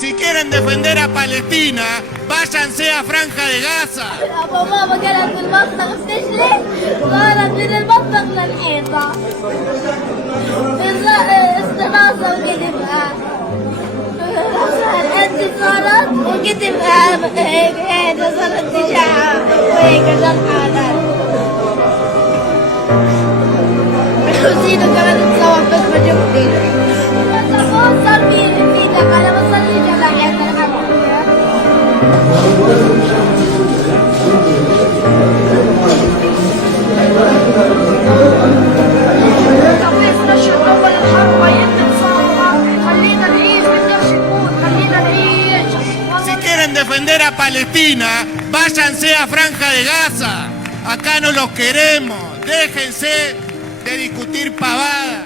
Si quieren defender a Palestina, váyanse a Franja de Gaza. بابا كانت في المطبخ بتشلي صارت من المطبخ للحيطة استغاثة وكتبها أنت صارت وكتبها هيك صارت تجاهها وهيك جرحانات وزينه كمان تصور بس ما جبتي صار في رفيدك أنا ما صليت على حياتي الحمد لله. Si quieren defender a Palestina, váyanse a Franja de Gaza. Acá no los queremos. Déjense de discutir pavadas.